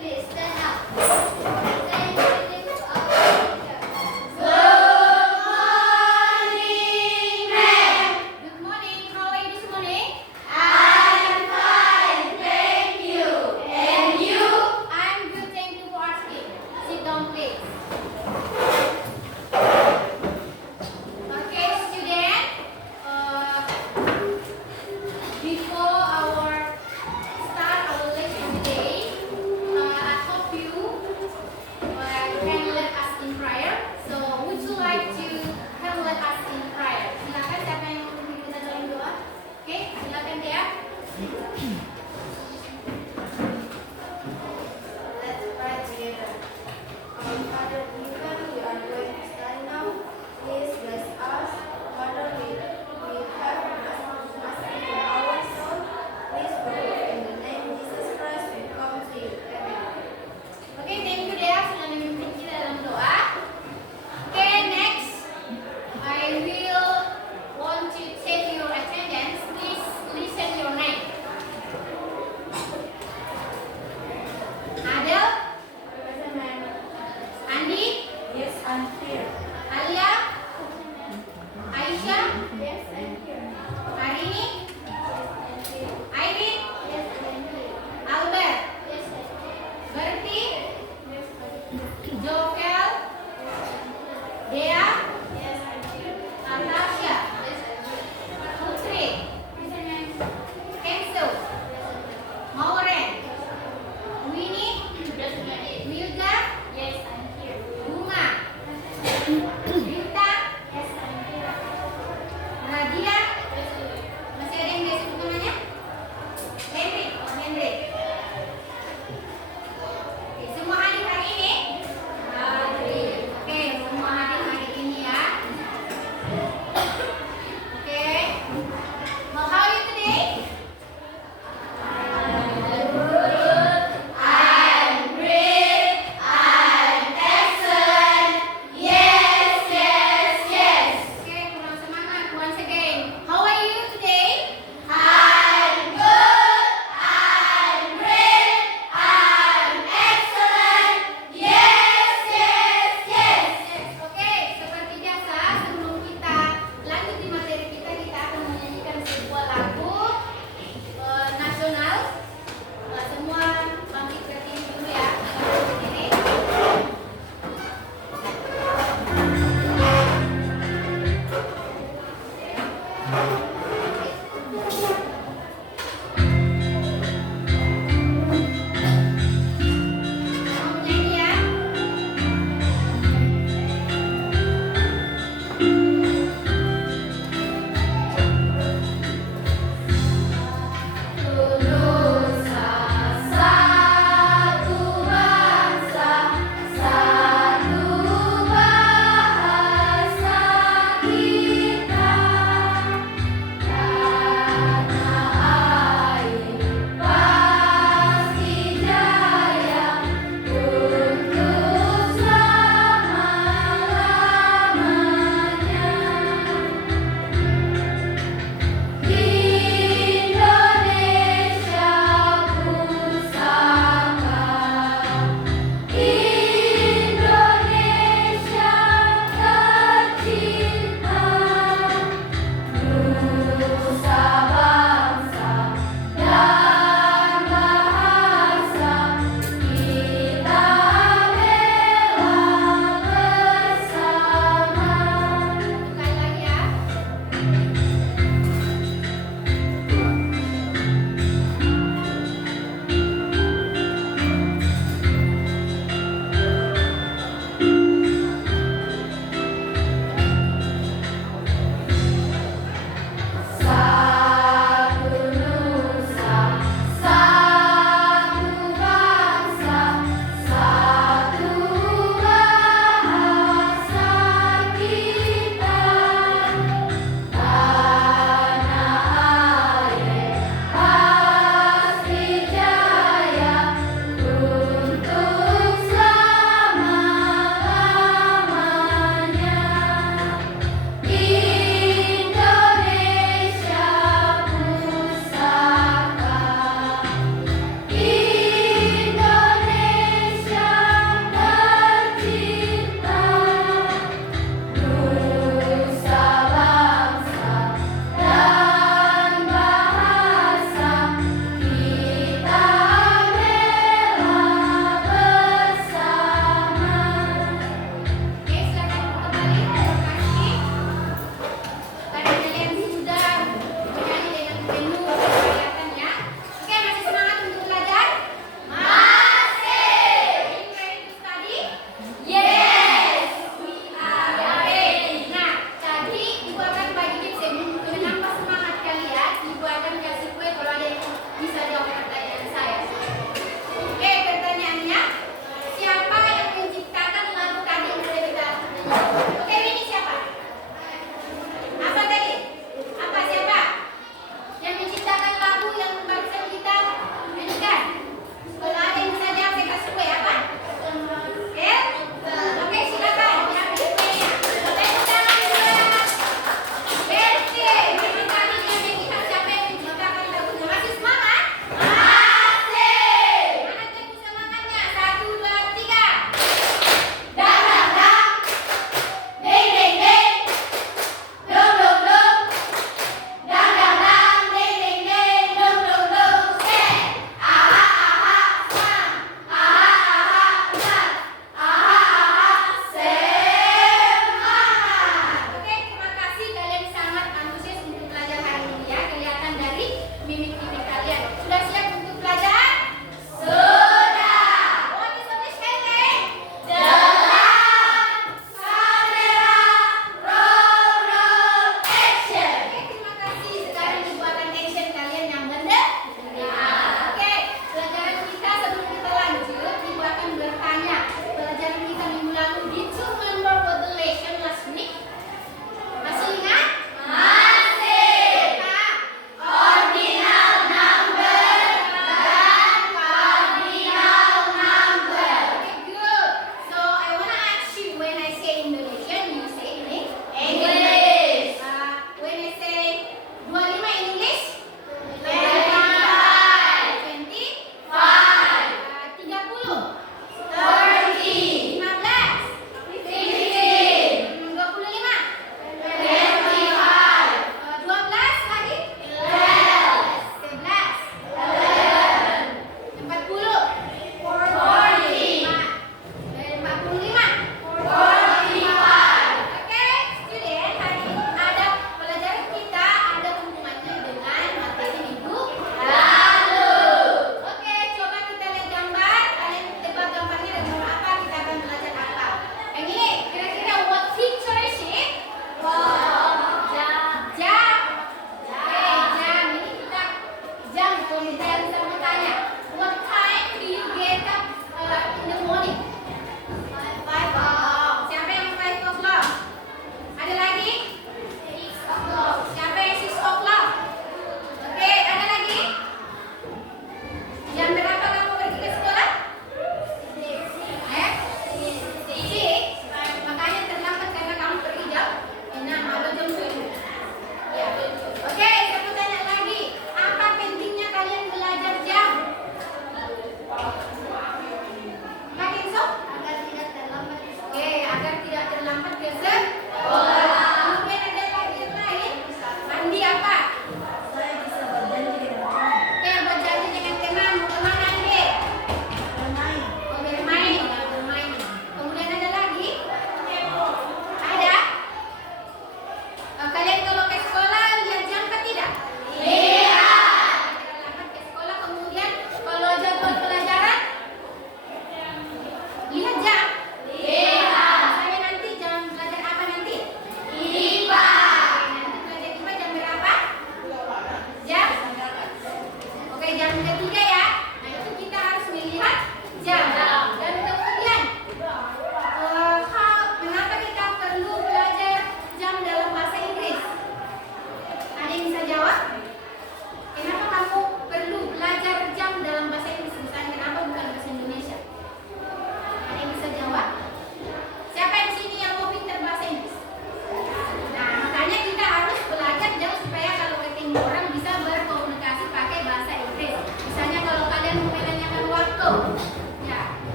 please stand up. Say greeting to our teacher. Good morning. How are you this morning? I'm fine, thank you. And you? I'm good, thank you for asking. Sit down, please. Okay, student. Before our start our lesson today, I hope you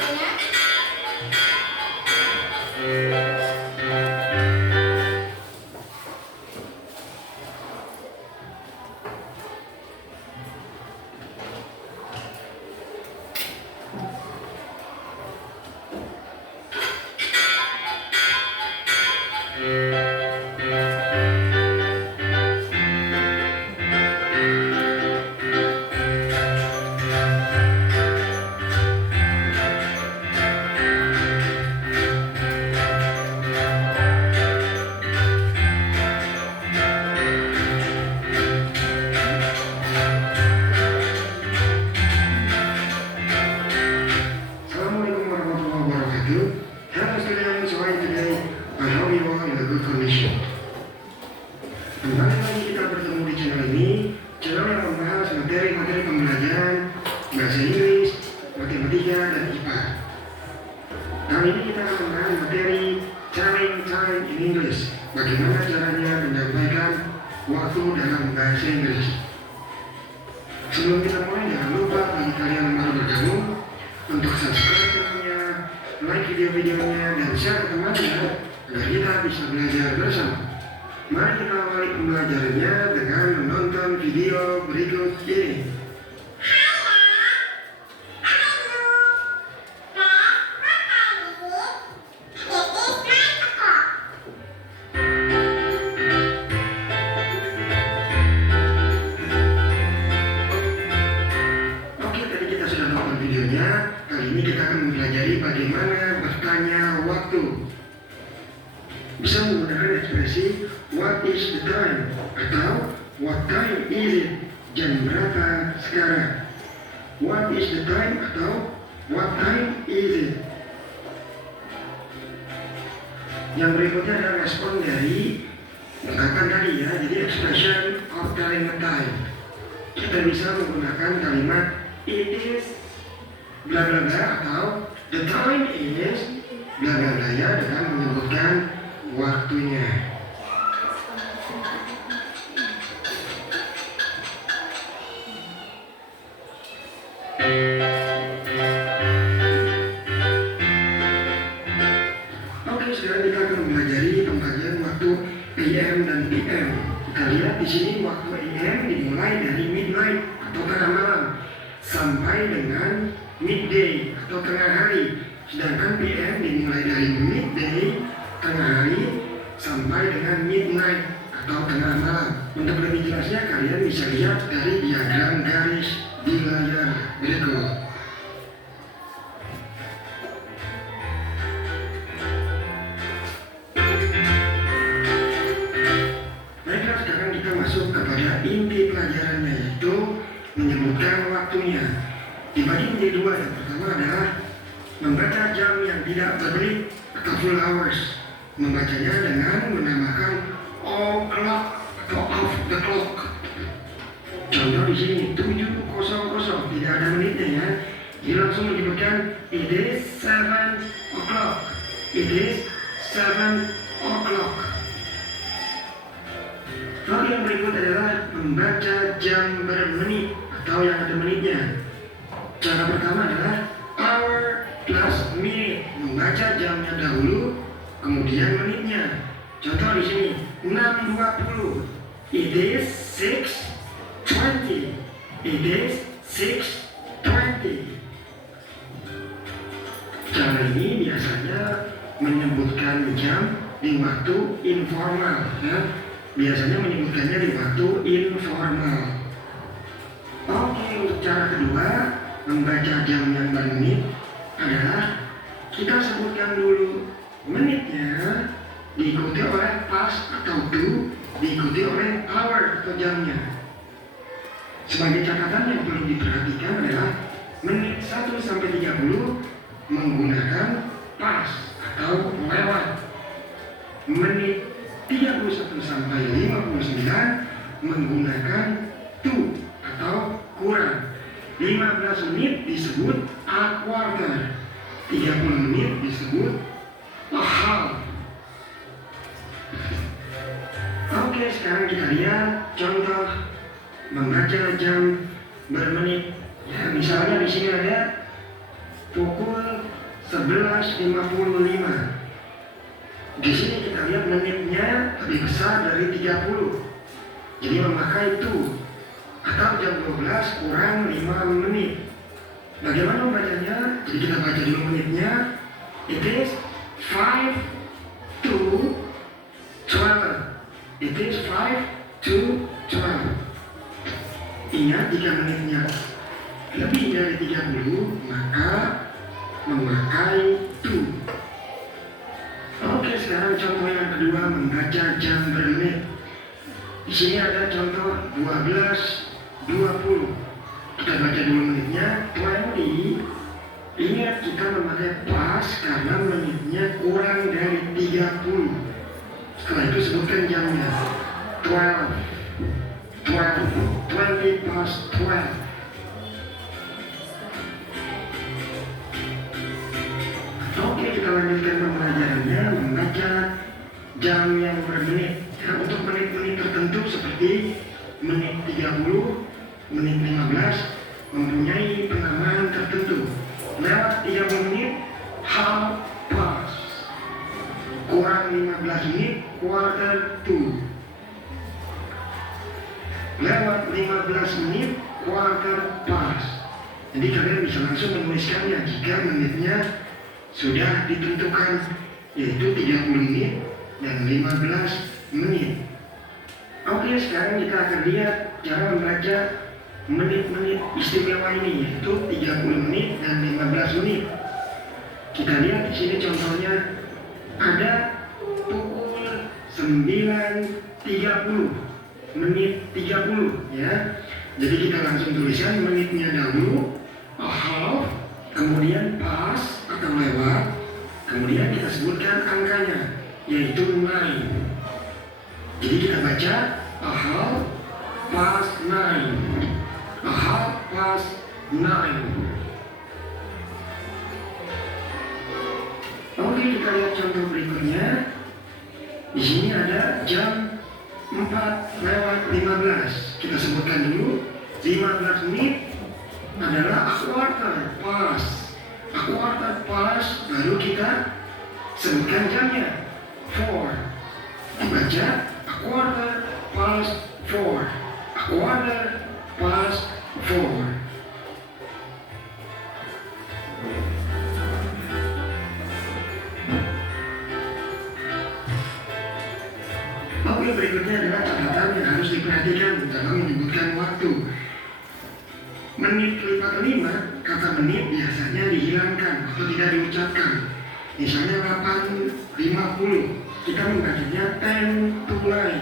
videonya. Assalamualaikum warahmatullahi wabarakatuh. Hello students, how are you today? I hope you are in a good condition. Kembali lagi kita bertemu di channel ini, channel yang membahas materi-materi pembelajaran bahasa Inggris, matematika, dan IPA. Kali ini kita akan membahas materi telling time in English. Bagaimana caranya menyampaikan waktu dalam bahasa Inggris. Sebelum kita mulai, jangan lupa bagi kalian yang baru bergabung untuk subscribe channelnya, like video-videonya, dan share ke teman-teman agar kita bisa belajar bersama. Mari kita awali pembelajarannya dengan menonton video berikut ini. Oke, tadi kita sudah nonton videonya. Kali ini kita akan mempelajari bagaimana bertanya waktu. Bisa menggunakan ekspresi what is the time atau what time is it, jam berapa sekarang. What is the time atau what time is it. Yang berikutnya adalah respon dari ungkapan tadi ya, jadi expression of telling the time. Kita bisa menggunakan kalimat it is bla bla bla atau the time is bla bla bla ya, dengan menyebutkan waktunya. Oke, sekarang kita akan mempelajari pembagian waktu AM dan PM. Kita lihat di sini waktu AM dimulai dari midnight atau tengah malam sampai dengan midday atau tengah hari. Sedangkan PM dimulai dari midday, tengah hari, sampai dengan midnight atau tengah malam. Untuk lebih jelasnya kalian bisa lihat dari diagram garis di layar berikut. Baiklah, sekarang kita masuk kepada inti pelajarannya, yaitu menyebutkan waktunya. Dibagi menjadi dua. Yang pertama adalah membaca jam yang tidak bermenit atau full hours. Membacanya dengan menambahkan o'clock atau off the clock. Contoh di sini 7:00, tidak ada menitnya ya. Jadi langsung menyebutkan it is 7 o'clock. It is 7 o'clock. Lalu yang berikut adalah membaca jam bermenit atau yang ada menitnya. Cara pertama adalah hour plus minute. Membaca jamnya dahulu, kemudian menitnya. Contoh di sini 6:20. It is 6:20. It is 6:20. Cara ini biasanya menyebutkan jam di waktu informal ya. Biasanya menyebutkannya di waktu informal. Oke, untuk cara kedua membaca jam yang bermenit adalah kita sebutkan dulu menitnya, diikuti oleh past atau to, diikuti oleh hour atau jamnya. Sebagai catatan yang perlu diperhatikan adalah menit 1 sampai 30 menggunakan past atau lewat. Menit 31 sampai 59 menggunakan to atau kurang. 15 menit disebut a quarter. 30 menit disebut a half. Oke, sekarang kita lihat contoh membaca jam bermenit. Ya, misalnya di sini ada pukul 11.55. Di sini kita lihat menitnya lebih besar dari 30. Jadi memakai itu. Atau jam 12 kurang 5 menit. Bagaimana membacanya? Jadi kita baca dulu menitnya. It is 5 to 12. It is 5 to 12. Ingat, jika menitnya lebih dari 30, maka memakai to. Oke, sekarang contoh yang kedua, membaca jam per menit. Di sini ada contoh 12.20. Kita baca dulu menitnya. 20. Ingat, kita memakai pas karena menitnya kurang dari 30. Setelah itu sebutkan jamnya. 20 past 12. Oke, kita lanjutkan pembelajarannya, membaca jam yang bermenit. Nah, untuk menit-menit tertentu seperti menit 30, menit 15 mempunyai penamaan tertentu. Lewat 30 menit, half past. Kurang 15 menit, quarter to. Lewat 15 menit, quarter past. Jadi kalian bisa langsung menuliskannya jika menitnya sudah ditentukan, yaitu 30 menit dan 15 menit. Oke, sekarang kita akan lihat cara membaca menit-menit istimewa ini, yaitu 30 menit dan 15 menit. Kita lihat di sini contohnya ada pukul 9.30, menit 30 ya. Jadi kita langsung tuliskan menitnya dahulu, a half, kemudian pas atau lewat, kemudian kita sebutkan angkanya, yaitu 9. Jadi kita baca a half past 9, a half past 9. Oke, kita lihat contoh berikutnya. Di sini ada jam 4:15. Kita sebutkan dulu 15 menit adalah a quarter past. A quarter past, baru kita sebutkan jamnya 4. Dibaca a quarter past 4. A quarter past 4. Oke, berikutnya adalah catatan yang harus diperhatikan dalam menyebutkan waktu. Menit lipat 5, kata menit biasanya dihilangkan atau tidak diucapkan. Misalnya 8.50, kita membacanya 10 to 9.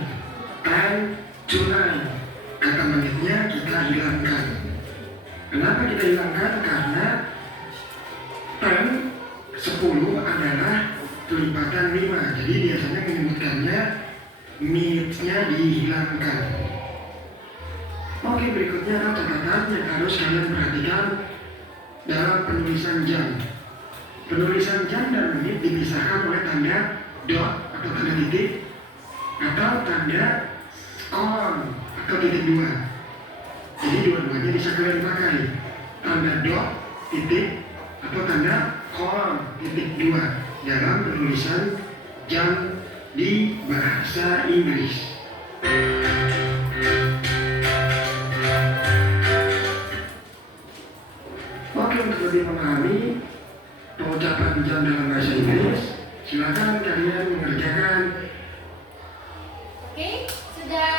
10 to 9. Kata menitnya kita hilangkan. Kenapa kita hilangkan? Karena 10 adalah kelipatan 5. Jadi biasanya menyebutkannya minitnya dihilangkan. Oke, berikutnya adalah catatan yang harus kalian perhatikan dalam penulisan jam. Penulisan jam dan menit dipisahkan oleh tanda dot atau tanda titik atau tanda kolon atau titik 2. Jadi dua-duanya bisa kalian pakai, tanda dot titik atau tanda kolon titik 2 dalam penulisan jam di bahasa Inggris. Oke, untuk lebih memahami pengucapan jam dalam bahasa Inggris, silakan kalian mengerjakan. Oke, sudah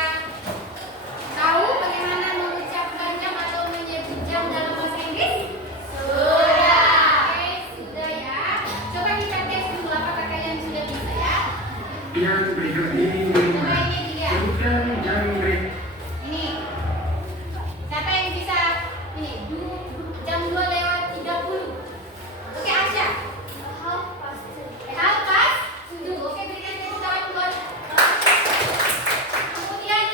tahu bagaimana mengucapkan jam atau menyebut jam dalam bahasa Inggris? Sudah. Oke, sudah ya. Coba kita tes dulu apakah kalian sudah bisa ya. Yang berikut ini Coba ini dilihat. sebutkan jam break. Ini. Siapa yang bisa? Ini jam 2:30. Oke, Asya. Half past 7. Oke, berikan tepuk tangan buat. Kemudian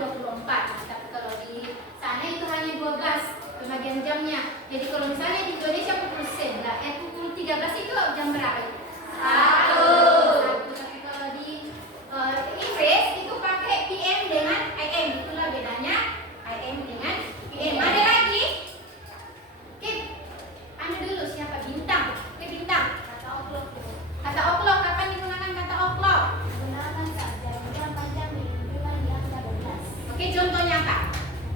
24. Tapi kalau di sana itu hanya 12 pembagian jamnya. Jadi kalau misalnya di Indonesia pukul 13 itu jam berapa? 1. Tapi kalau di Inggris itu pakai PM dengan AM. Itulah bedanya AM dengan PM. Ada lagi? Oke, Anda dulu siapa? Bintang. Oke, Bintang. Kata o'clock, kapan digunakan kata o'clock? Gunakan saat jam panjang menunjukkan jam 12. Oke, contohnya apa?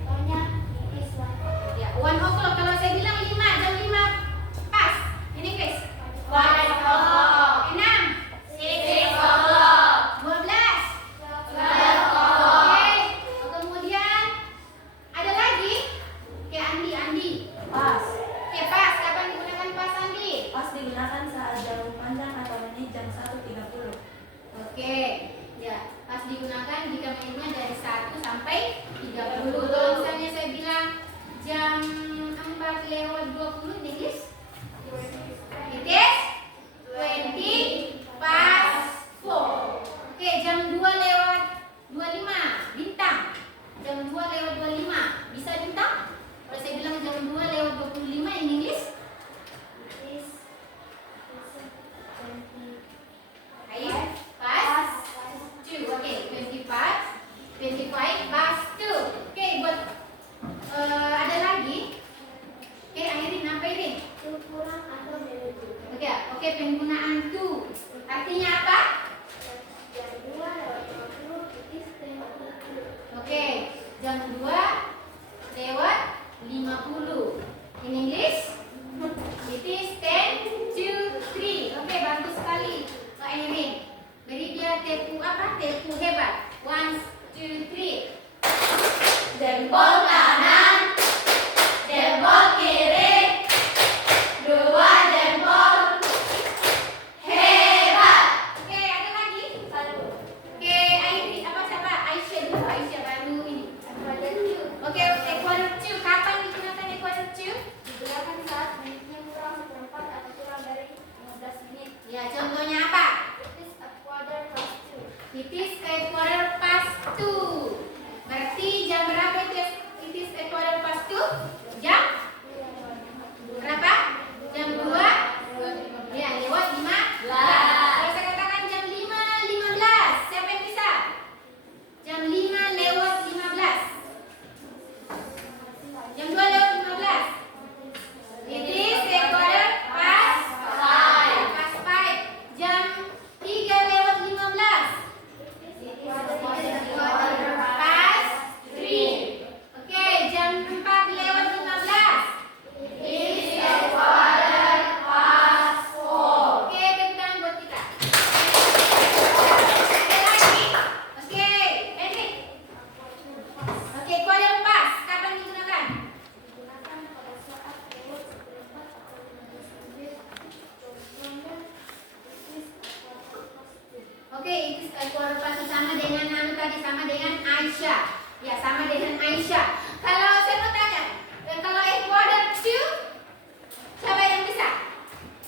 Contohnya it is 1 o'clock. Ya, 1 o'clock. Kalau saya bilang 5, jam 5 pas. Ini Chris. 1 o'clock. 6. 6 o'clock. 12. 12 o'clock. Oke. Kemudian ada lagi? Oke, Andi. Pas. Oke, pas. Kapan digunakan pas, Andi? Pas digunakan saat jam panjang atau menit jam 1.30. Oke. Ya, pas digunakan jika menitnya dari 1 sampai 30. Kalau misalnya saya bilang jam 4:20 in English? It is 20 past 4. Oke, jam 2:25. Bintang. Jam 2:25. Bisa Bintang? Kalau saya bilang jam 2:25 in English? It is 20 Ayo, past 2. Oke, 25 past 2. Oke, buat ada lagi? Oke, Airin, apa Airin? kurang atau menuju. Oke, penggunaan to. Artinya apa? Jam 2:50 it is 10:50. Oke, jam 2:50. In English? It is 10 to 3. Oke, bagus sekali, Kak Airin. Beri dia tepu apa? Tepu hebat. 1, 2, 3. Jempol kanan, jempol kiri, 2 jempol. Hebat. Oke, ada lagi? Satu. Oke, Airin apa siapa? Aisyah dulu. Aisyah baru ini. Oke, equal to. Kapan digunakan equal to? Digunakan saat menitnya kurang seperempat atau kurang dari 15 menit. Ya, contohnya apa? It is a quarter past 2. It is a quarter past 2. Berarti jam berapa itu? It is a quarter past 2. Jam berapa? Jam 2. Ya, lewat 15. Kalau saya katakan jam 5:15, siapa yang bisa? Jam 5:15. Jam 2:15. It is a quarter past 5. Past 5. Jam 3:15. Past 3. Oke, jam 4:15. Oke, tepuk tangan buat kita. Oke, lagi. Oke, Edit. Oke, quarter past. Kapan digunakan? Digunakan pada saat lewat seperempat atau 15 menit. Contohnya, it is a quarter past 2. Oke, itu quarter past sama dengan tadi, sama dengan Aisyah. Ya, sama dengan Aisyah. Kalau saya mau tanya, kalau quarter to, siapa yang bisa?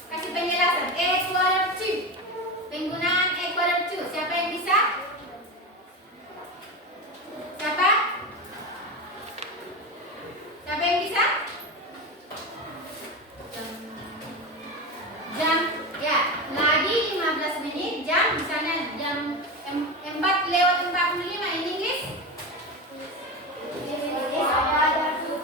Kasih penjelasan. Quarter to. Penggunaan quarter to. Siapa yang bisa? Siapa? Siapa yang bisa? Jam, ya, lagi 15 menit, jam, misalnya jam 4:45 in English? It is a quarter to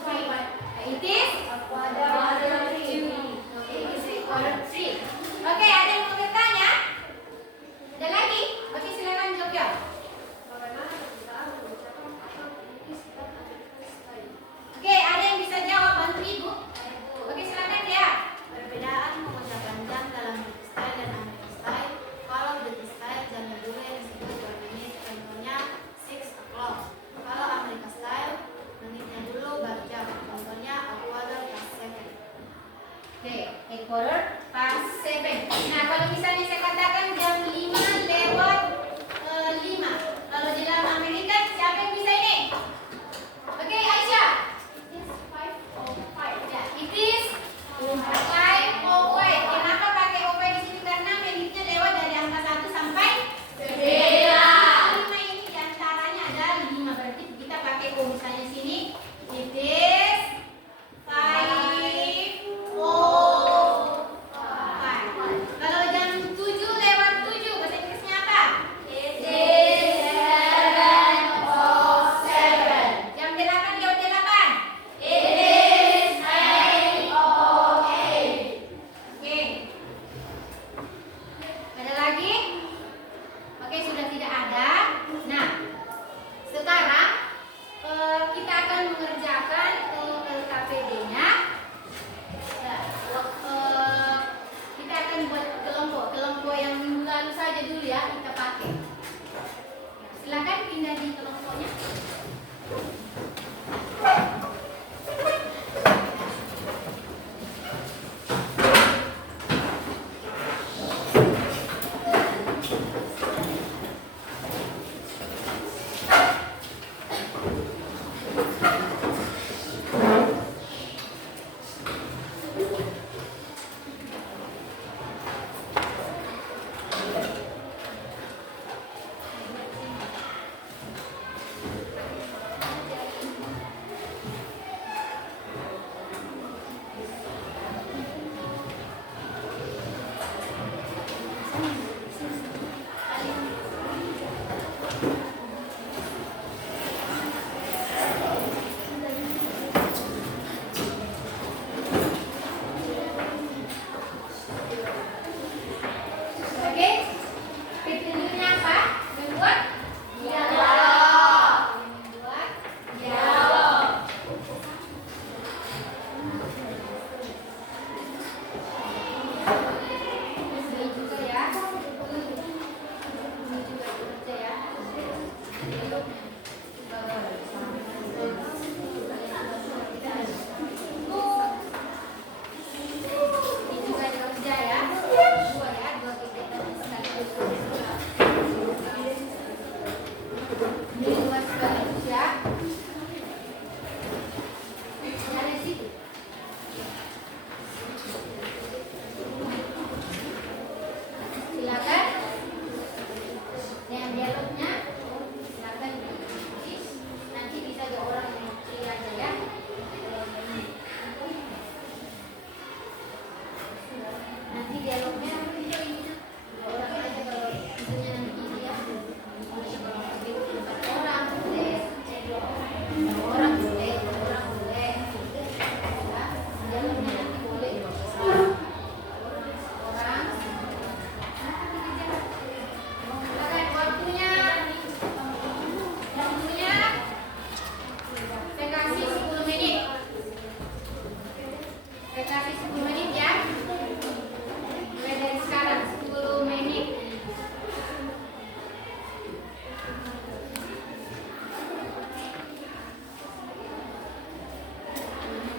Silakan pindah di kelompoknya. Oke, petunjuknya apa? Membuat dialog. Membuat dialog. Ini juga ya. Ini juga kerja ya. Ini juga kerja ya. Dua ya, dua kegiatan sekaligus. Ini dua sekaligus ya. Ada di situ. Silakan. Yang dialognya silakan ditulis. Nanti bisa ada orang yang pilih aja ya. Nanti dialognya orang aja kalau misalnya nanti dia empat orang boleh, dua orang boleh, dua orang boleh. Ya, dialognya nanti boleh orang. Silakan waktunya. Waktunya saya kasih 10 menit. Saya kasih 10 menit ya. Mulai dari sekarang 10 menit.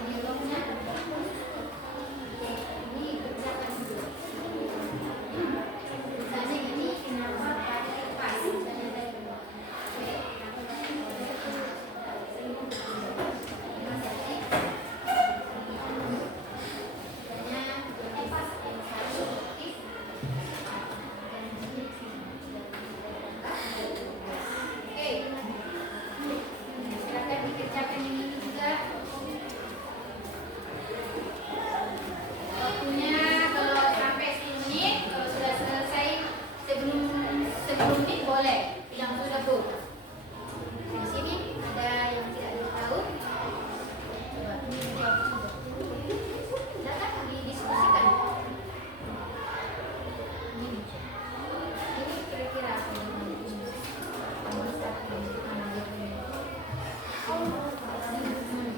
Dialognya. Ini kerjakan dulu. Misalnya ini kenapa pakai pas? Misalnya tadi. Oke, silakan dikerjakan ini juga. Waktunya kalau sampai 10 menit, kalau sudah selesai sebelum menit boleh bilang sudah tuh. Di sini ada yang tidak tahu. Coba jawab. Silakan didiskusikan. Ini kira-kira apa yang mau didiskusikan?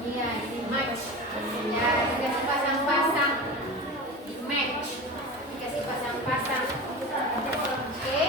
Iya, ini match. Ya, dikasih pasang-pasang. Match. Dikasih pasang-pasang. Oke.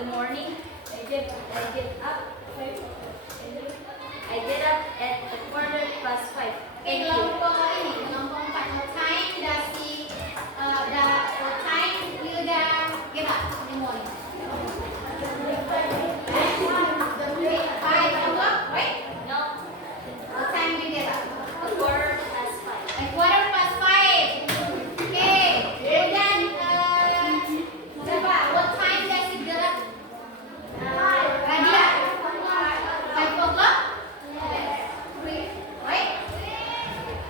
the morning. I get up at a 5:15. Oke, kelompok ini, kelompok 4. What time does what time Hilda get up in the morning? 5 o'clock, right? No, What time do you get up? a 5:15. At 5:15. Oke, kemudian coba, what time does he get up? Radia? 5 o'clock? Right?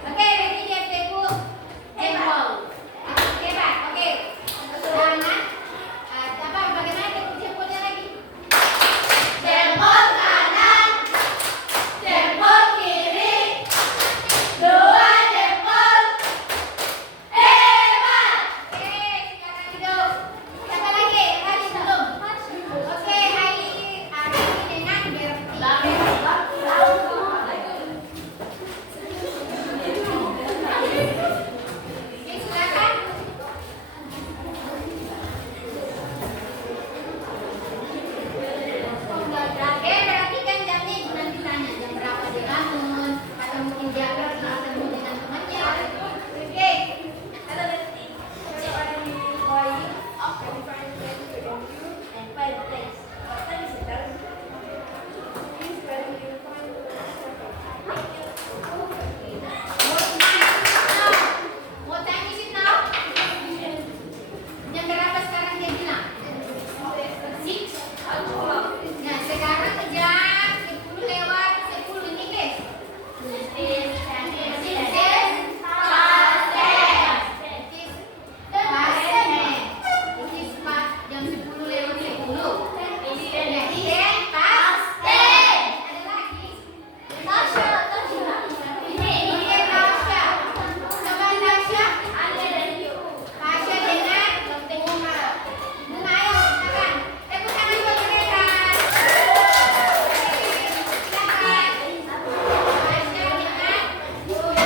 Oke, berarti dia table. Oke, Pak. Oke. Kanan. Bagaimana tempelnya lagi? Tempel kanan. Tempel kiri. 2 tempel. Hebat. Oke, sekarang hidup. Siapa lagi? Hari belum. Oke, hari dengan Berti. Oke, silakan. Oke, perhatikan jamnya, nanti tanya jam berapa dia bangun, atau mungkin dia pergi ketemu dengan temannya. Oke. Hello, Betty. So are you going up and find place to review and find place? What time is it, darling? Please, when you find the place. What time is it now? Jam berapa sekarang dia bilang? 6. Nah, sekarang jam 10 lewat 10 ini, guys. Jam 10 lewat 10. Jadi pas 10. Ada lagi? Tasha. Ini dia Tasha. Coba Tasha. Tasha dengan bunga. Bunga, ayo silakan. Tepuk tangan buat mereka. Silakan. Tasha dengan bunga.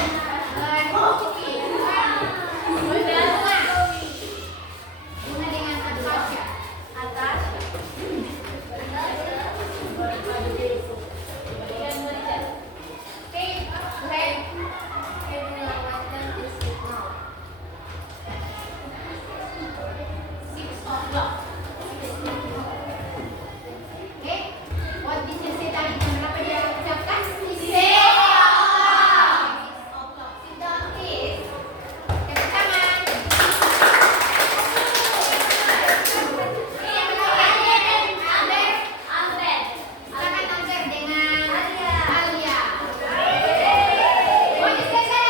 Bunga dengan Tasha. Okay, okay. What time is it now? 6 o'clock. Okay, what did you say tadi? Jam berapa dia ucapkan? 6 o'clock. Sit down, please. Tepuk tangan. Yang belakang, Amber. Silakan Amber dengan Alia. What did you say?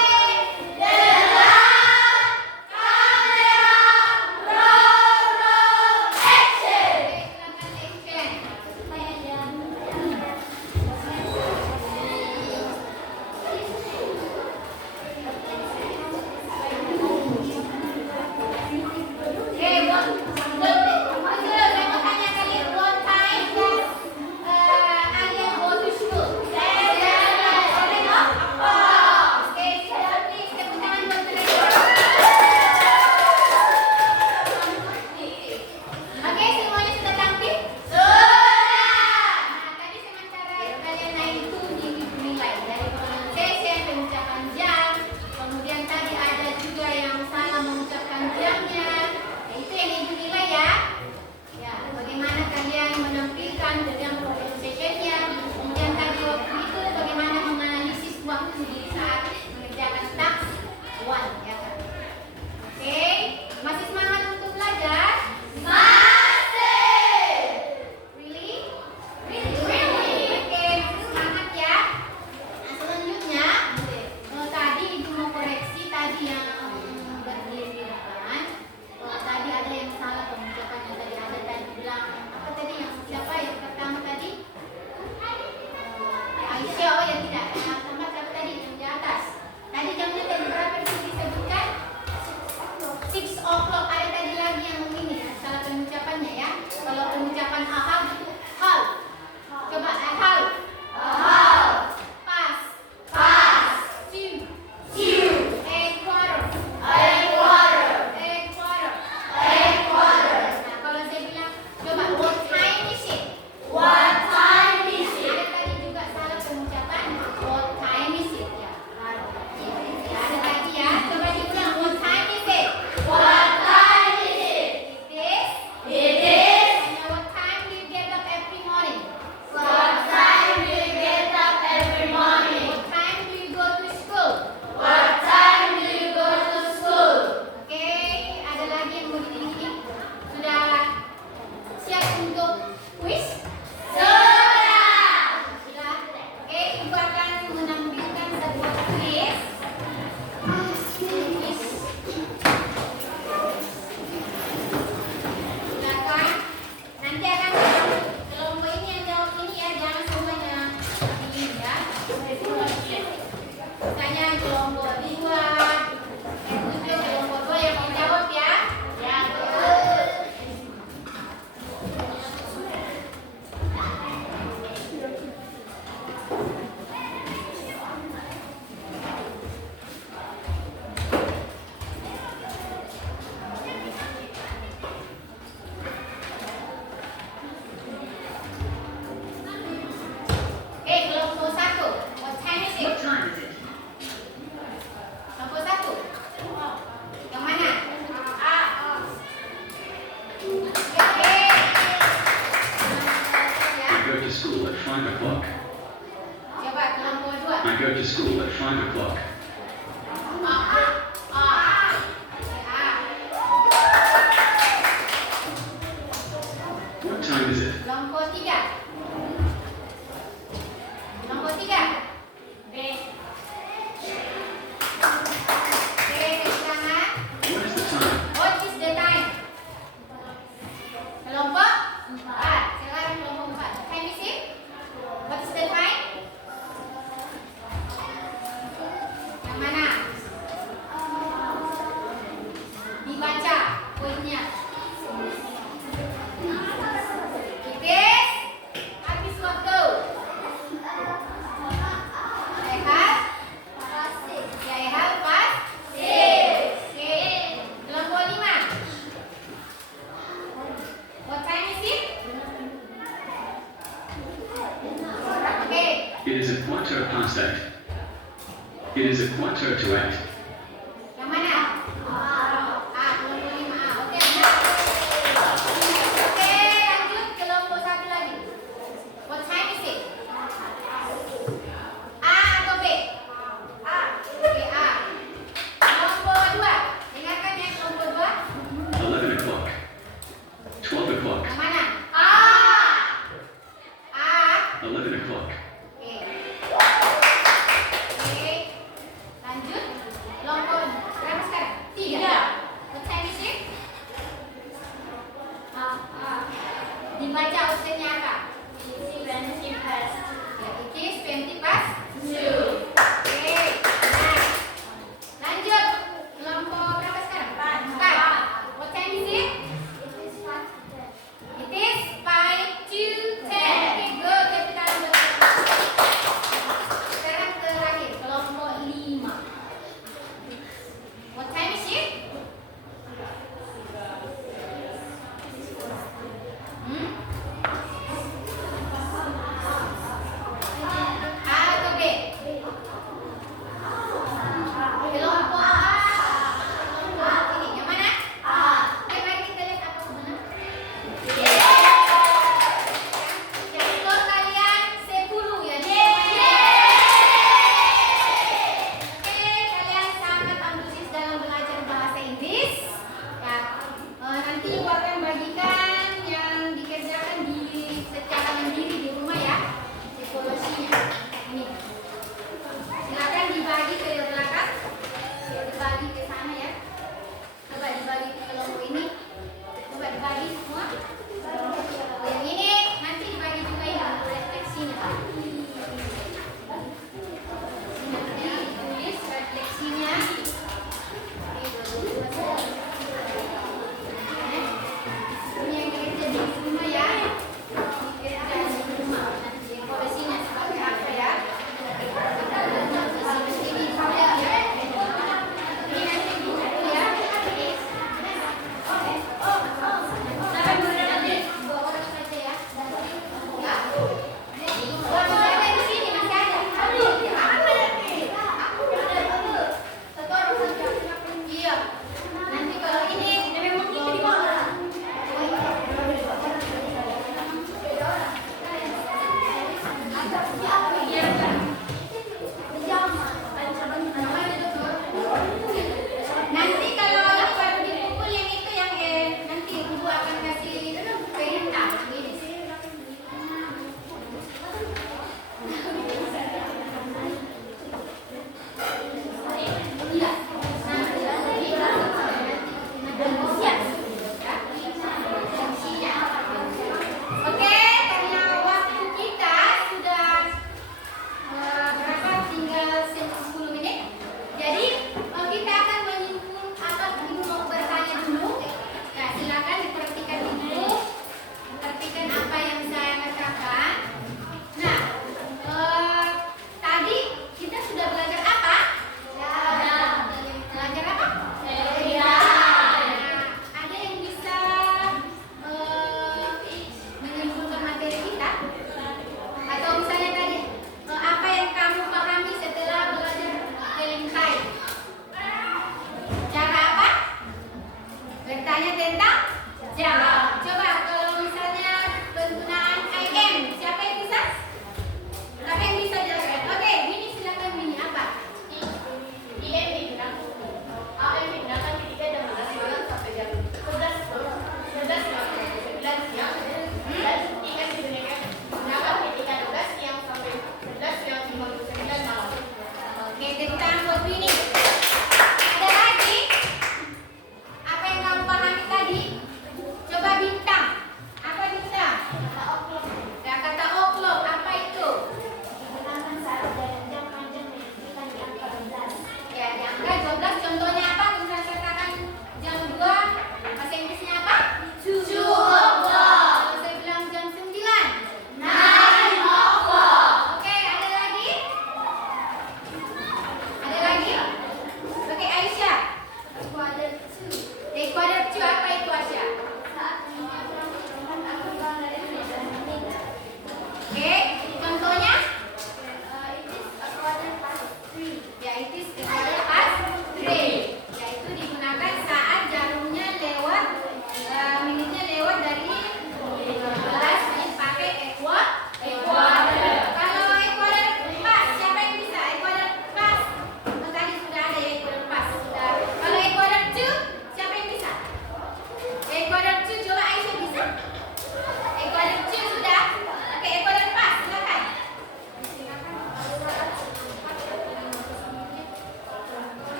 Oke, semuanya sudah tampil? Sudah. Nah, tadi sementara kalian naik itu dinilai dari pronunciation, pengucapan jam, kemudian tadi ada juga yang salah mengucapkan jamnya. Nah, itu yang ibu nilai ya. Ya, bagaimana kalian menampilkan dalam pronunciation-nya, kemudian tadi waktu itu bagaimana menganalisis waktu di saat mengerjakan task 1 ya kan. Oke, masih semangat untuk belajar? Really? Oke, semangat ya. Nah, selanjutnya tadi ibu mau koreksi tadi yang berdiri di depan. Tadi ada yang salah pengucapannya tadi ada tadi bilang apa tadi yang siapa yang pertama tadi? Aisyah, oh ya tidak. Yang pertama siapa tadi yang di atas? Tadi jamnya tadi berapa disebutkan? 6 o'clock. Ada tadi lagi yang ini ya, salah pengucapannya ya. Kalau pengucapan ahal itu hal. Coba hal. Pas. Two. A quarter. Nah, kalau saya bilang coba what time 5 o'clock. Coba kelompok 2. I go to school at 5 o'clock. What time is it? Kelompok 3. Kelompok 3. B. Tangan. What is the time? What is the time? Kelompok 4. Sekarang kelompok 4. What time is it? What is the time? Yang mana? Dibaca poinnya. Titis. Habis waktu. Sehat. Sehat pas. Oke. Kelompok 5. What time is it? Oke. It is a quarter past 8. It is a quarter to 8. Yang mana? Kelompok 5. Oke, benar. Oke, lanjut kelompok 1 lagi. What time is it? A atau B? Oke, A. Kelompok 2. Dengarkan ya kelompok 2. 11 o'clock. 12 o'clock. Yang mana? A. 11 o'clock. Oke. Oke. Lanjut. Kelompok berapa sekarang? 3. What time is it? Dibaca waktunya apa? Ya, it is 20 past 2.